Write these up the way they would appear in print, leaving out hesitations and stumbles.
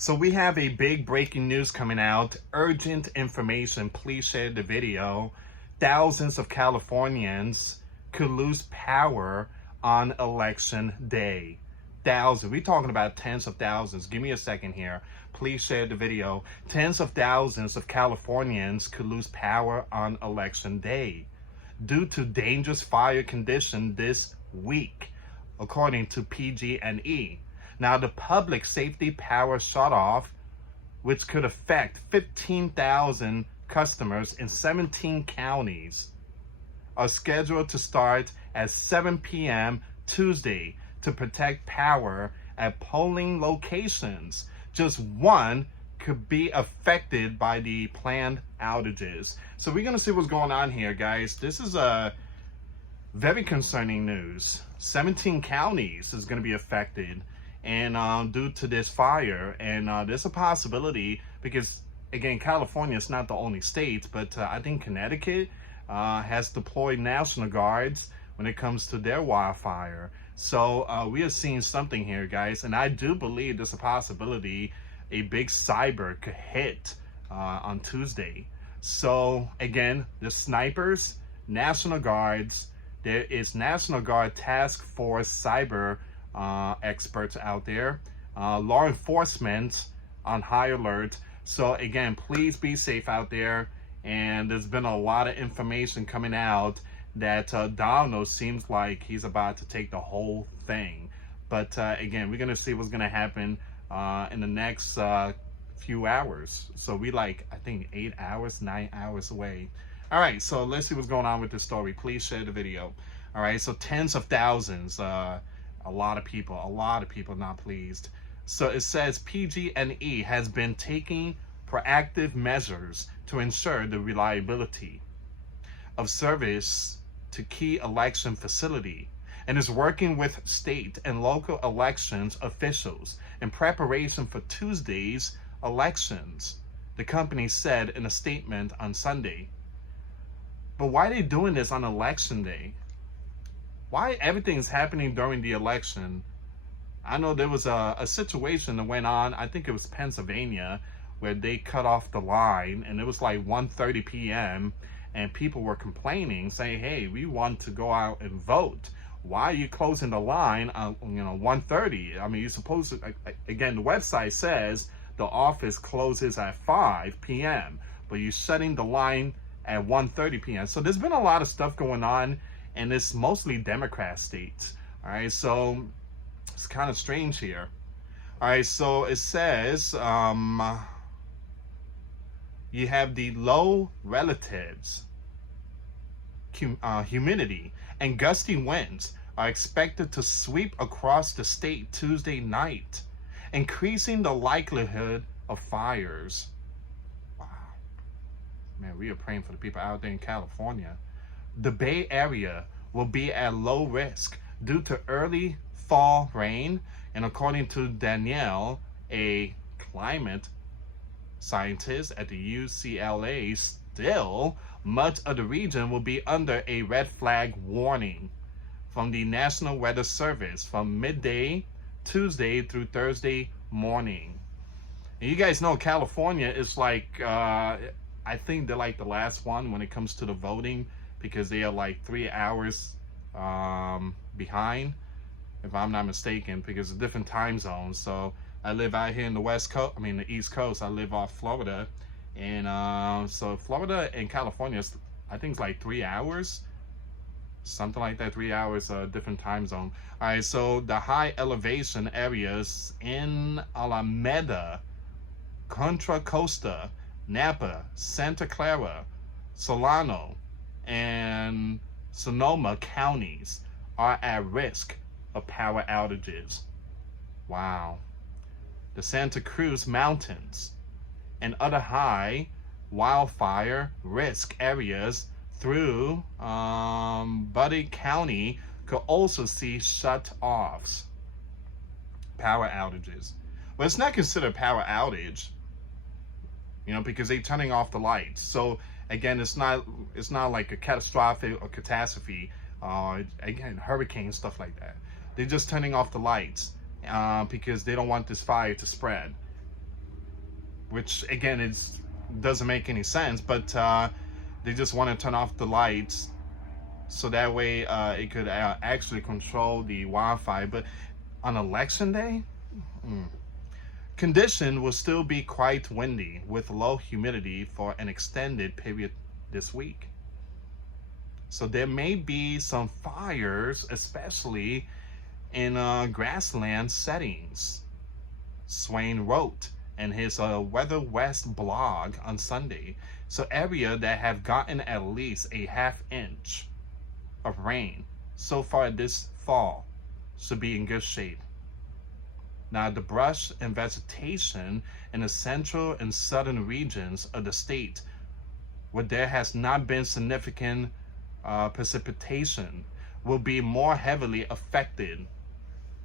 So we have a big breaking news coming out. Urgent information. Please share the video. Thousands of Californians could lose power on election day. Thousands. We're talking about tens of thousands. Give me a second here. Please share the video. Tens of thousands of Californians could lose power on election day due to dangerous fire condition this week, according to PG&E. Now, the public safety power shutoff, which could affect 15,000 customers in 17 counties, are scheduled to start at 7 p.m. Tuesday to protect power at polling locations. Just one could be affected by the planned outages. So we're going to see what's going on here, guys. This is a very concerning news. 17 counties is going to be affected and due to this fire, and there's a possibility because, again, California is not the only state, but I think Connecticut has deployed National Guards when it comes to their wildfire. So we are seeing something here, guys, and I do believe there's a possibility a big cyber could hit on Tuesday. So again, the snipers, National Guards, there is National Guard Task Force Cyber experts out there, law enforcement on high alert. So again, please be safe out there. And there's been a lot of information coming out that Donald seems like he's about to take the whole thing. But again, we're gonna see what's gonna happen in the next few hours. So we I think 8 hours, 9 hours away. All right, so let's see what's going on with this story. Please share the video. All right, so tens of thousands, a lot of people not pleased. So it says PG&E has been taking proactive measures to ensure the reliability of service to key election facility and is working with state and local elections officials in preparation for Tuesday's elections, the company said in a statement on Sunday. But why are they doing this on election day? Why everything's happening during the election? I know there was a situation that went on, I think it was Pennsylvania, where they cut off the line, and it was like 1:30 p.m. and people were complaining, saying, "Hey, we want to go out and vote. Why are you closing the line on 1:30? I mean, you're supposed to." Again, the website says the office closes at 5 p.m., but you're shutting the line at 1:30 p.m. So there's been a lot of stuff going on, and it's mostly Democrat states. All right, so it's kind of strange here. All right, so it says you have the low relatives, humidity, and gusty winds are expected to sweep across the state Tuesday night, increasing the likelihood of fires. Wow. Man, we are praying for the people out there in California. The Bay Area will be at low risk due to early fall rain, and according to Danielle, a climate scientist at the UCLA, still much of the region will be under a red flag warning from the National Weather Service from midday Tuesday through Thursday morning. And you guys know California is I think they're like the last one when it comes to the voting, because they are like 3 hours behind, if I'm not mistaken, because of different time zones. So I live out here in the the East Coast. I live off Florida, and so Florida and California, I think it's like 3 hours, something like that. 3 hours, different time zone. All right, so the high elevation areas in Alameda, Contra Costa, Napa, Santa Clara, Solano, and Sonoma counties are at risk of power outages. Wow. The Santa Cruz Mountains and other high wildfire risk areas through Buddy County could also see shut-offs, power outages. But it's not considered power outage, because they're turning off the lights. So again, it's not like a catastrophic or catastrophe, again, hurricane, stuff like that. They're just turning off the lights because they don't want this fire to spread. which again doesn't make any sense, but they just want to turn off the lights so that way it could actually control the Wi-Fi. But on election day, condition will still be quite windy with low humidity for an extended period this week. So there may be some fires, especially in grassland settings, Swain wrote in his Weather West blog on Sunday. So area that have gotten at least a ½ inch of rain so far this fall should be in good shape. Now, the brush and vegetation in the central and southern regions of the state where there has not been significant precipitation will be more heavily affected.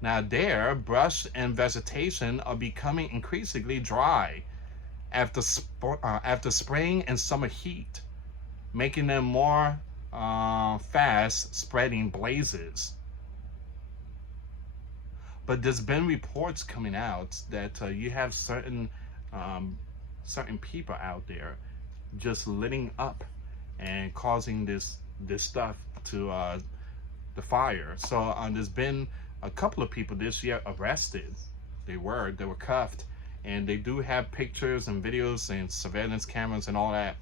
Now, there, brush and vegetation are becoming increasingly dry after spring and summer heat, making them more fast-spreading blazes. But there's been reports coming out that you have certain people out there just lighting up and causing this stuff to the fire. So there's been a couple of people this year arrested. They were cuffed, and they do have pictures and videos and surveillance cameras and all that.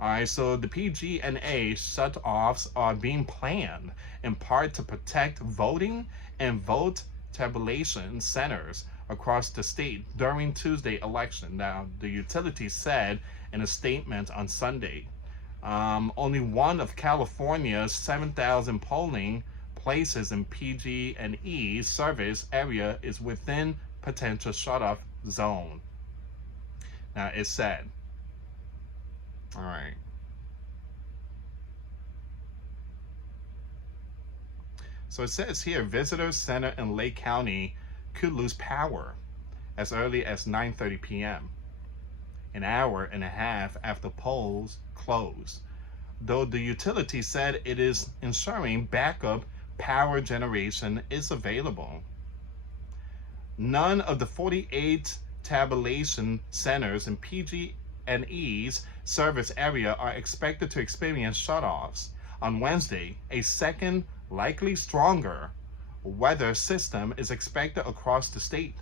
All right, so the PG&E shutoffs are being planned in part to protect voting and vote tabulation centers across the state during Tuesday election. Now, the utility said in a statement on Sunday, only one of California's 7,000 polling places in PG&E service area is within potential shutoff zone. Now, it said, all right. So it says here, visitor center in Lake County could lose power as early as 9:30 p.m., an hour and a half after polls close, though the utility said it is ensuring backup power generation is available. None of the 48 tabulation centers in PG&E's service area are expected to experience shutoffs. On Wednesday, a second, likely stronger weather system is expected across the state.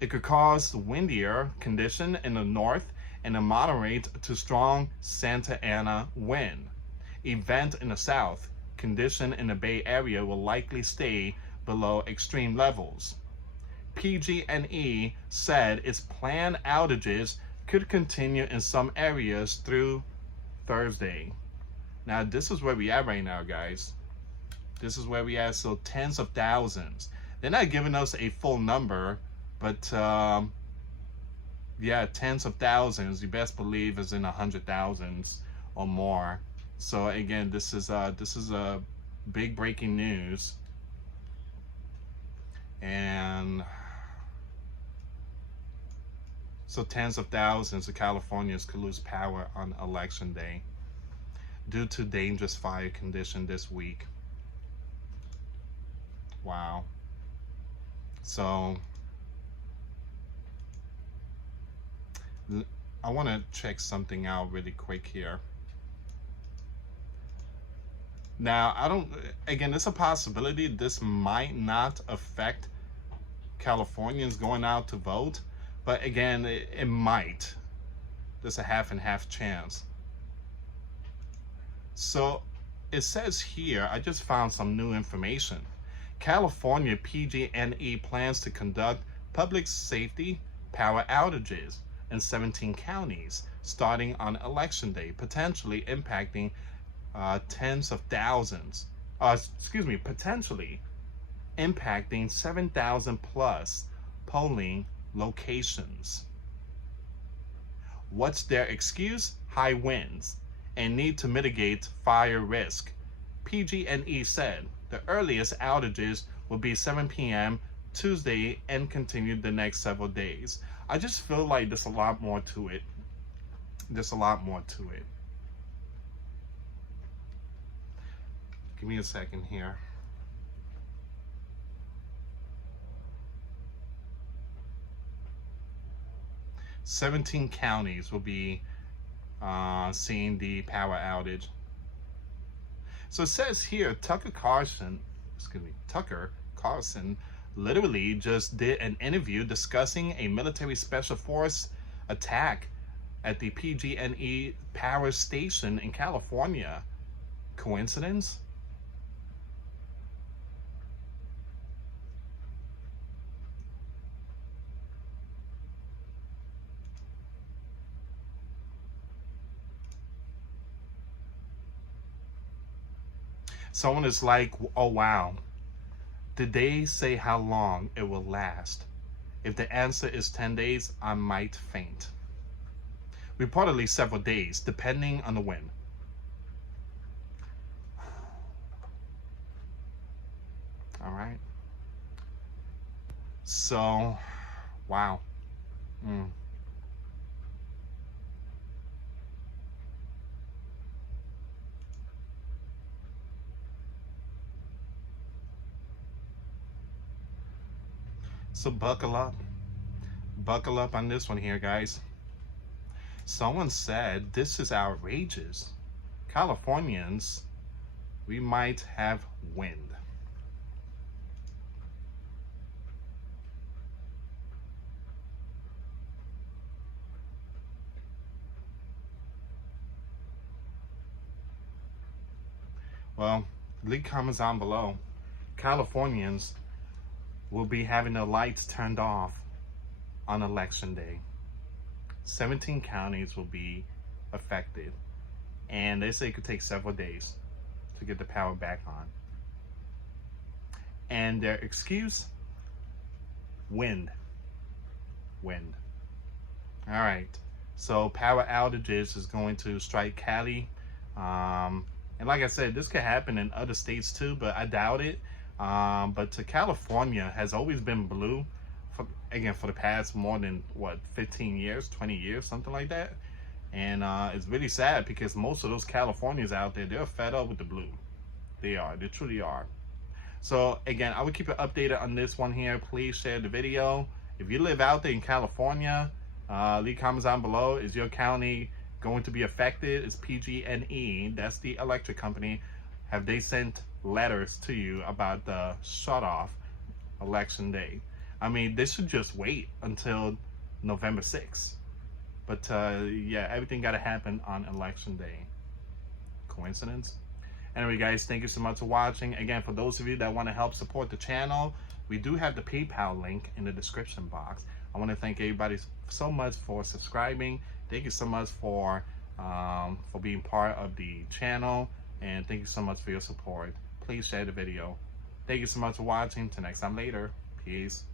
It could cause windier condition in the north and a moderate to strong Santa Ana wind. Event in the south, condition in the Bay Area will likely stay below extreme levels. PG&E said its planned outages could continue in some areas through Thursday. Now, this is where we are right now, guys. This is where we are, so tens of thousands. They're not giving us a full number, but yeah, tens of thousands. You best believe is in 100,000s or more. So again, this is a big breaking news, and so tens of thousands of Californians could lose power on election day due to dangerous fire condition this week. Wow. So I want to check something out really quick here. Now, again, it's a possibility this might not affect Californians going out to vote, but again, it might. There's a half and half chance. So it says here, I just found some new information. California PG&E plans to conduct public safety power outages in 17 counties starting on election day, potentially impacting tens of thousands, potentially impacting 7,000 plus polling locations. What's their excuse? High winds and need to mitigate fire risk. PG&E said the earliest outages will be 7 p.m. Tuesday and continue the next several days. I just feel like there's a lot more to it. There's a lot more to it. Give me a second here. 17 counties will be seeing the power outage. So it says here, Tucker Carlson literally just did an interview discussing a military special force attack at the PG&E power station in California. Coincidence? Someone is like, oh wow, did they say how long it will last? If the answer is 10 days, I might faint. Reportedly several days, depending on the wind. All right. So, wow. So buckle up. Buckle up on this one here, guys. Someone said this is outrageous. Californians, we might have wind. Well, leave comments down below. Californians will be having their lights turned off on election day. 17 counties will be affected, and they say it could take several days to get the power back on. And their excuse? Wind. All right, so power outages is going to strike Cali, and like I said, this could happen in other states too, but I doubt it. But to California has always been blue for the past more than 15 years, 20 years, something like that. And it's really sad because most of those Californians out there, they're fed up with the blue. They truly are. So again, I will keep you updated on this one here. Please share the video. If you live out there in California, leave comments down below. Is your county going to be affected? Is PG&E, that's the electric company, have they sent letters to you about the shutoff election day? I mean, they should just wait until November 6th. But yeah, everything got to happen on election day. Coincidence? Anyway, guys, thank you so much for watching. Again, for those of you that want to help support the channel, we do have the PayPal link in the description box. I want to thank everybody so much for subscribing. Thank you so much for being part of the channel. And thank you so much for your support. Please share the video. Thank you so much for watching. Till next time later. Peace.